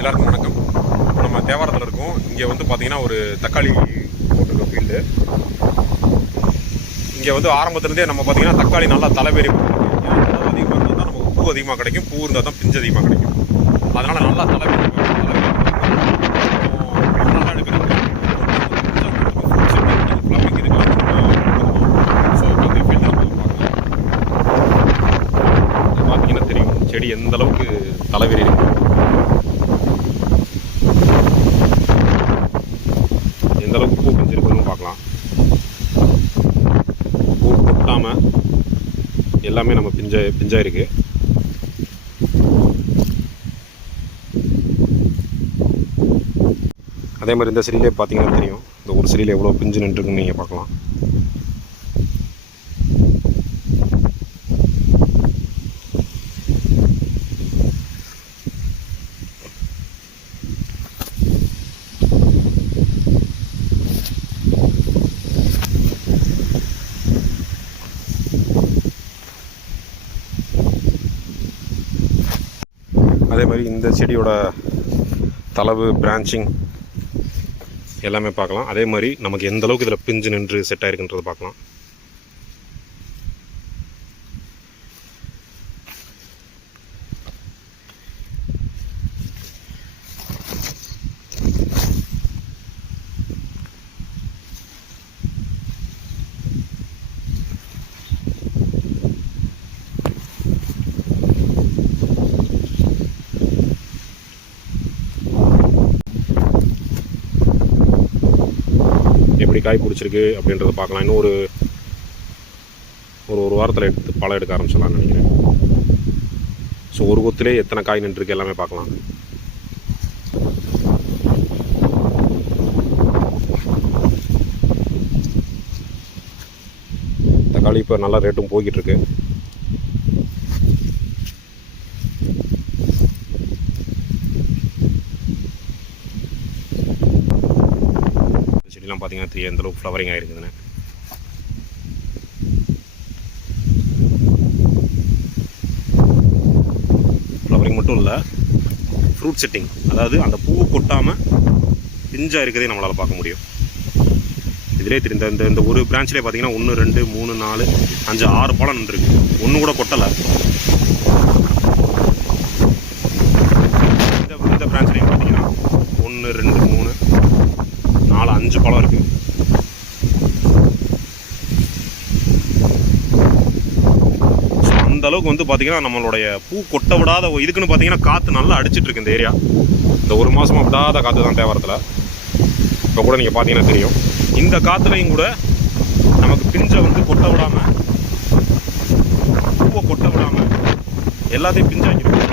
எல்லாருக்கும் வணக்கம். இப்போ நம்ம தேவாரத்தில் இருக்கோம். இங்கே வந்து பார்த்தீங்கன்னா ஒரு தக்காளி போட்டிருக்க ஃபீல்டு இங்கே வந்து ஆரம்பத்துலேருந்தே நம்ம பார்த்தீங்கன்னா தக்காளி நல்லா தலைவேறி அதிகமாக இருந்தால் தான் நமக்கு பூ அதிகமாக கிடைக்கும். பூ இருந்தால் தான் பிஞ்சு அதிகமாக கிடைக்கும். அதனால் நல்லா தலைவேறி செடி எந்த அளவுக்கு இதுக்கெல்லாம் ஸோ இந்த ஃபீல்டில் பார்க்கலாம் இது பார்த்தீங்கன்னா தெரியும் செடி எந்த அளவுக்கு தலைவெறி இருக்கு எந்த அளவுக்கு பூ பிஞ்சிருக்குன்னு பார்க்கலாம் பூ கொட்டாம எல்லாமே நம்ம பிஞ்சா பிஞ்சாயிருக்கு. அதே மாதிரி இந்த செடியிலே பார்த்தீங்கன்னா தெரியும். இந்த ஒரு சிறியில் எவ்வளோ பிஞ்சு நின்றுருக்குன்னு நீங்கள் பார்க்கலாம். அதே மாதிரி இந்த செடியோட தளவு பிரான்ச்சிங் எல்லாமே பார்க்கலாம். அதே மாதிரி நமக்கு எந்த அளவுக்கு இதில் பிஞ்சு நின்று செட் ஆயிருக்குன்றதை பார்க்கலாம். காய் பிடிச்சிருக்கு அப்படின்றத பார்க்கலாம். இன்னும் ஒரு ஒரு ஒரு வாரத்தில் எடுத்து பழம் எடுக்க ஆரம்பிச்சிடலாம்னு நினைக்கிறேன். ஸோ ஒரு கொத்திலே எத்தனை காய் நின்றுருக்கு எல்லாமே பார்க்கலாம். தக்காளி இப்போ நல்லா ரேட்டும் போய்கிட்டு இருக்கு. இந்த பார்த்தீங்கன்னா தெரியும் எந்தளவுக்கு ஃப்ளவரிங் ஆகிருக்குதுன்னு ஃப்ளவரிங் மட்டும் இல்லை ஃப்ரூட் செட்டிங் அதாவது அந்த பூவை கொட்டாமல் பிஞ்சாக இருக்கிறதே நம்மளால் பார்க்க முடியும். இதிலே தெரியும் இந்த- இந்த ஒரு பிரான்ச்சிலே பார்த்தீங்கன்னா ஒன்று ரெண்டு மூணு நாலு அஞ்சு ஆறு பழம் நின்றுருக்கு. ஒன்று கூட கொட்டலை இந்த இந்த பிரான்ச்லேயும் பார்த்தீங்கன்னா ஒன்று ரெண்டு மூணு பயமாக இருக்குது ஸோ அந்த அளவுக்கு வந்து பார்த்தீங்கன்னா நம்மளுடைய பூ கொட்ட விடாத இதுக்குன்னு பார்த்தீங்கன்னா காற்று நல்லா அடிச்சிட்ருக்கு இந்த ஏரியா. இந்த ஒரு மாதமாக விடாத காற்று தான் தேவரத்தில். இப்போ கூட நீங்கள் பார்த்தீங்கன்னா தெரியும். இந்த காற்றுலையும் கூட நமக்கு பிஞ்சை வந்து கொட்ட விடாமல் பூவை கொட்ட விடாமல் எல்லாத்தையும் பிஞ்சாக்கிடும்